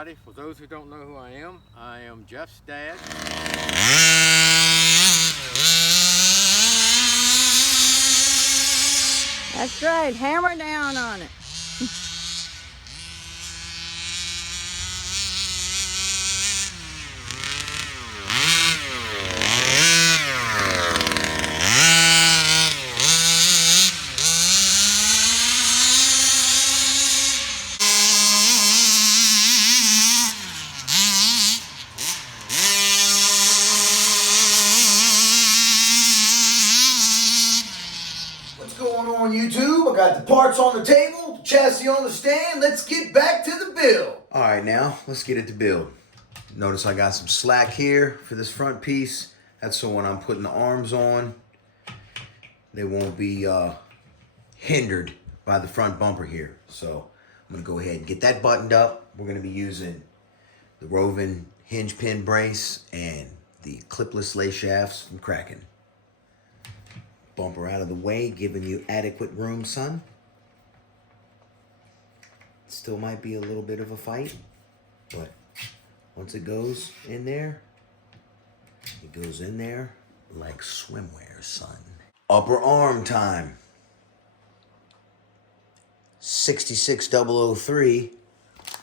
everybody. For those who don't know who I am Jeff's dad. That's right, hammer down on it. What's going on, YouTube? I got the parts on the table, the chassis on the stand. Let's get back to the build. All right, now let's get it to build. Notice I got some slack here for this front piece. That's so when I'm putting the arms on, they won't be hindered by the front bumper here. So I'm gonna go ahead and get that buttoned up. We're gonna be using the Rovan hinge pin brace and the clipless lay shafts from Kraken. Bumper out of the way, giving you adequate room, son. Still might be a little bit of a fight, but once it goes in there, it goes in there like swimwear, son. Upper arm time. 66003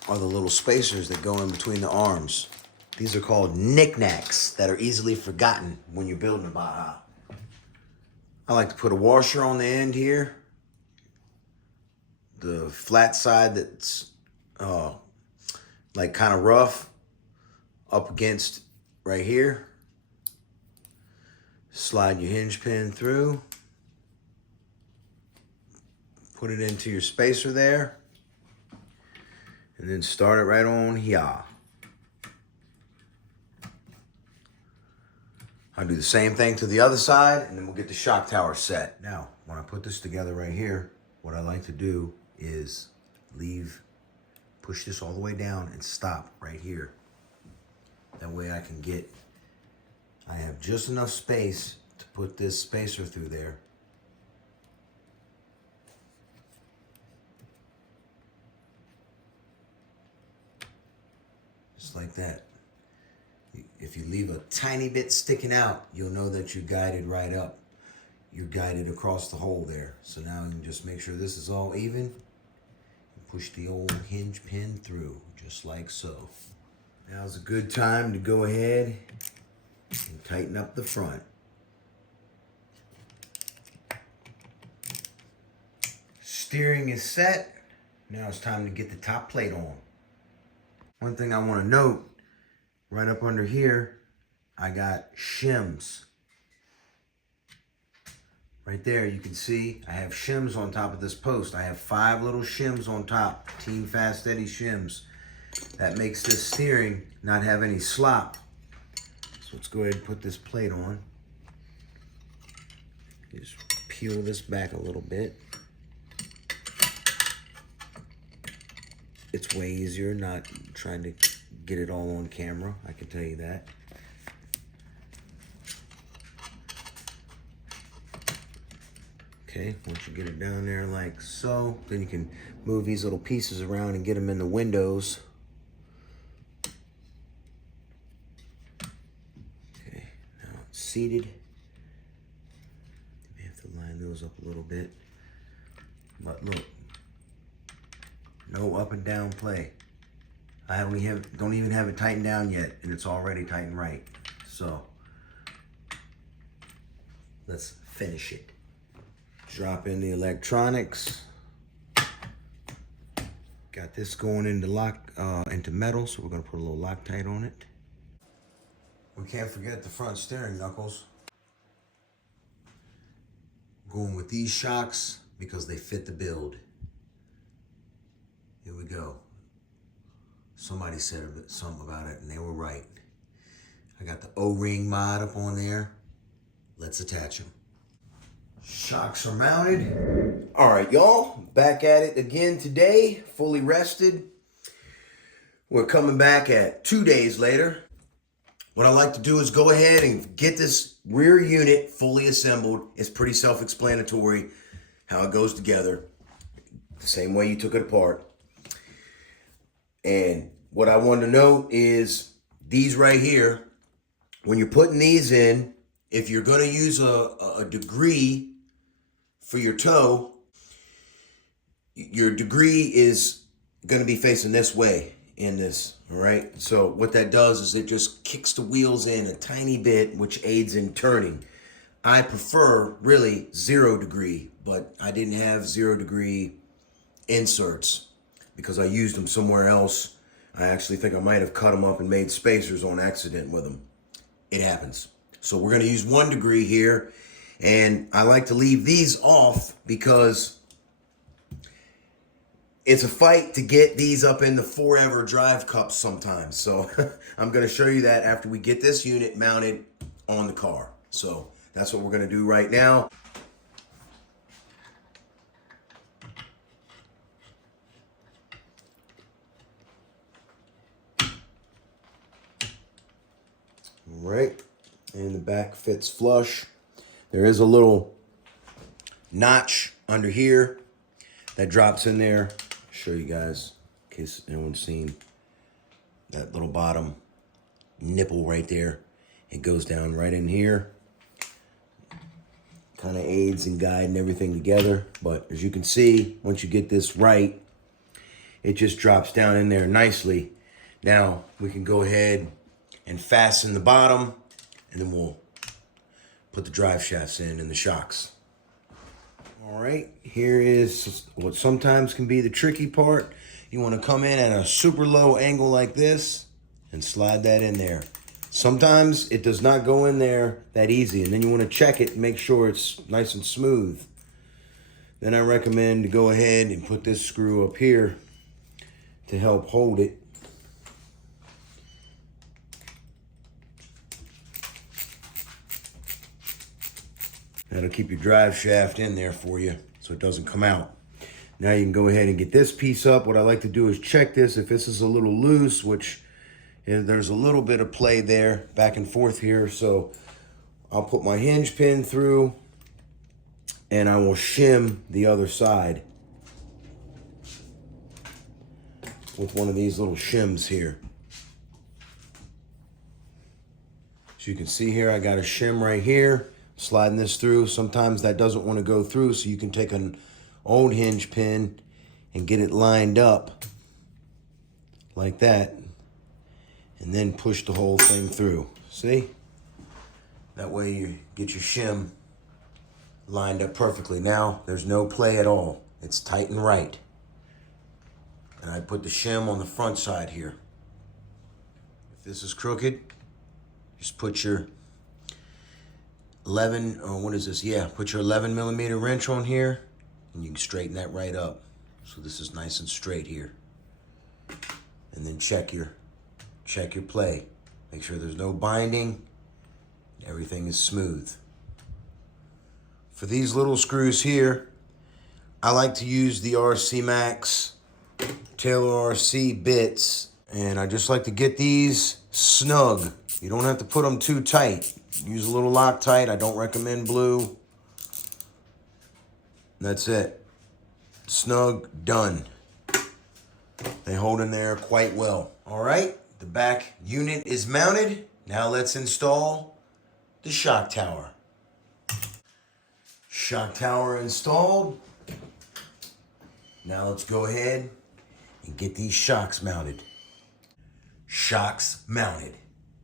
are the little spacers that go in between the arms. These are called knickknacks that are easily forgotten when you're building a Baja. I like to put a washer on the end here. The flat side that's like kind of rough up against right here. Slide your hinge pin through. Put it into your spacer there. And then start it right on here. I'll do the same thing to the other side, and then we'll get the shock tower set. Now, when I put this together right here, what I like to do is push this all the way down and stop right here. That way I have just enough space to put this spacer through there. Just like that. If you leave a tiny bit sticking out, you'll know that you're guided right up. You're guided across the hole there. So now you can just make sure this is all even. And push the old hinge pin through, just like so. Now's a good time to go ahead and tighten up the front. Steering is set. Now it's time to get the top plate on. One thing I want to note, right up under here, I got shims. Right there, you can see I have shims on top of this post. I have 5 little shims on top, Team Fast Steady shims. That makes this steering not have any slop. So let's go ahead and put this plate on. Just peel this back a little bit. It's way easier not trying to get it all on camera, I can tell you that. Okay, once you get it down there like so, then you can move these little pieces around and get them in the windows. Okay, now it's seated. You may have to line those up a little bit. But look, no up and down play. I don't even have it tightened down yet, and it's already tightened right. So let's finish it. Drop in the electronics. Got this going into into metal, so we're gonna put a little Loctite on it. We can't forget the front steering knuckles. Going with these shocks because they fit the build. Here we go. Somebody said something about it, and they were right. I got the O-ring mod up on there. Let's attach them. Shocks are mounted. All right, y'all, back at it again today, fully rested. We're coming back at 2 days later. What I like to do is go ahead and get this rear unit fully assembled. It's pretty self-explanatory how it goes together. The same way you took it apart. And what I want to note is these right here. When you're putting these in, if you're going to use a degree for your toe, your degree is going to be facing this way in this, all right? So what that does is it just kicks the wheels in a tiny bit, which aids in turning. I prefer really 0 degree, but I didn't have 0 degree inserts because I used them somewhere else. I actually think I might have cut them up and made spacers on accident with them. It happens. So we're going to use 1 degree here, and I like to leave these off because it's a fight to get these up in the forever drive cups sometimes. So I'm going to show you that after we get this unit mounted on the car. So that's what we're going to do right now. All right, and the back fits flush. There is a little notch under here that drops in there. I'll show you guys in case anyone's seen that little bottom nipple right there. It goes down right in here. Kind of aids in guiding everything together. But as you can see, once you get this right, it just drops down in there nicely. Now we can go ahead and fasten the bottom, and then we'll put the drive shafts in and the shocks. All right, here is what sometimes can be the tricky part. You want to come in at a super low angle like this and slide that in there. Sometimes it does not go in there that easy, and then you want to check it and make sure it's nice and smooth. Then I recommend to go ahead and put this screw up here to help hold it. That'll keep your drive shaft in there for you so it doesn't come out. Now you can go ahead and get this piece up. What I like to do is check this. If this is a little loose, which there's a little bit of play there, back and forth here. So I'll put my hinge pin through and I will shim the other side with one of these little shims here. So you can see here, I got a shim right here. Sliding this through. Sometimes that doesn't want to go through, so you can take an old hinge pin and get it lined up like that, and then push the whole thing through. See? That way you get your shim lined up perfectly. Now there's no play at all. It's tight and right. And I put the shim on the front side here. If this is crooked, just put your 11, or what is this? Yeah, put your 11 millimeter wrench on here and you can straighten that right up. So this is nice and straight here. And then check your play. Make sure there's no binding. Everything is smooth. For these little screws here, I like to use the RC Max Taylor RC bits, and I just like to get these snug. You don't have to put them too tight. Use a little Loctite. I don't recommend blue. That's it. Snug, done. They hold in there quite well. All right, the back unit is mounted. Now let's install the shock tower. Shock tower installed. Now let's go ahead and get these shocks mounted. Shocks mounted.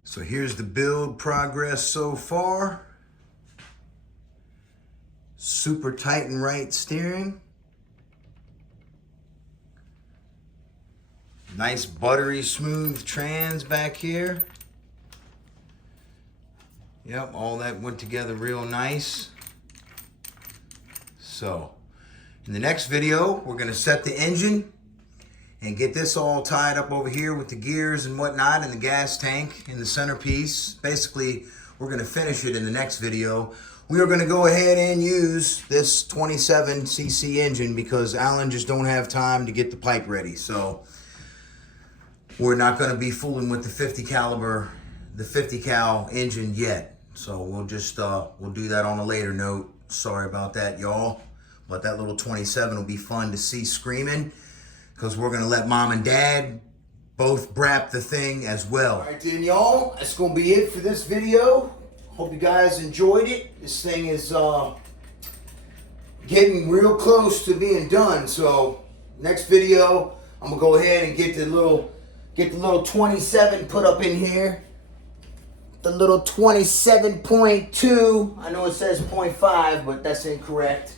So here's the build progress so far. Super tight and right steering. Nice buttery smooth trans back here. Yep, all that went together real nice. So, in the next video, we're gonna set the engine and get this all tied up over here with the gears and whatnot, and the gas tank and the centerpiece. Basically, we're gonna finish it in the next video. We are gonna go ahead and use this 27cc engine because Alan just don't have time to get the pipe ready. So we're not gonna be fooling with the 50 cal engine yet. So we'll just, we'll do that on a later note. Sorry about that, y'all. But that little 27 will be fun to see screaming, because we're gonna let mom and dad both brap the thing as well. All right then, y'all, that's gonna be it for this video. Hope you guys enjoyed it. This thing is getting real close to being done. So next video, I'm gonna go ahead and get the little 27 put up in here. The little 27.2. I know it says 0.5, but that's incorrect.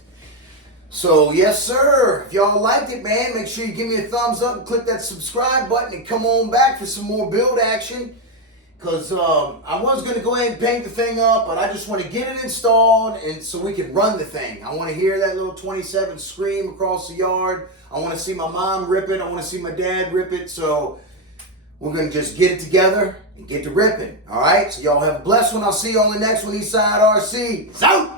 So yes, sir. If y'all liked it, man, make sure you give me a thumbs up and click that subscribe button and come on back for some more build action. Because I was going to go ahead and paint the thing up, but I just want to get it installed and so we can run the thing. I want to hear that little 27 scream across the yard. I want to see my mom rip it. I want to see my dad rip it. So we're going to just get it together and get to ripping. All right? So y'all have a blessed one. I'll see you on the next one, Eastside RC. So